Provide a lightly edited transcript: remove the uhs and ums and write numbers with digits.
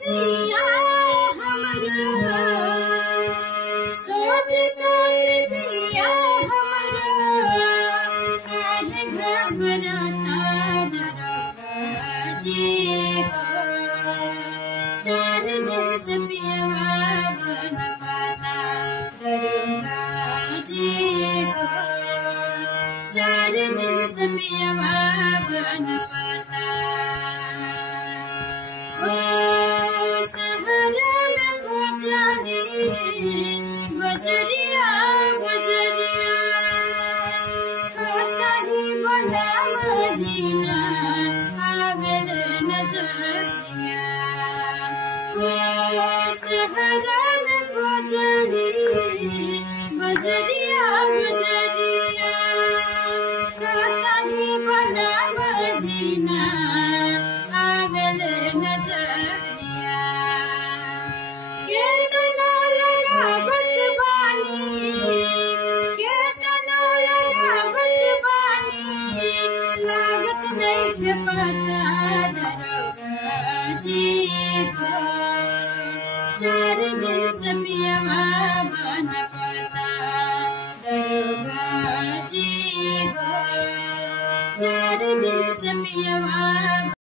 जिया हमरा, सोच सोच जिया हमरा, काहे घबराता दरोगा जी हो। 4 दिन से पियवा बन पाता दरोगा जी हो। 4 दिन से पियवा बन पाता। ओ शहर में खोजली बजरिया बजरिया, कतही बनाम जीना आगल नजरिया। ओ शहर में खोजली बजरिया बजरिया, कतही बनाम जीना आगल नजरिया। केतनो लगावत बानी, केतनो लगावत बानी, लागत नइखे पता दरोगा जी हो। 4 दिन से पियवा बन पाता दरोगा जी हो। 4 दिन से पियवा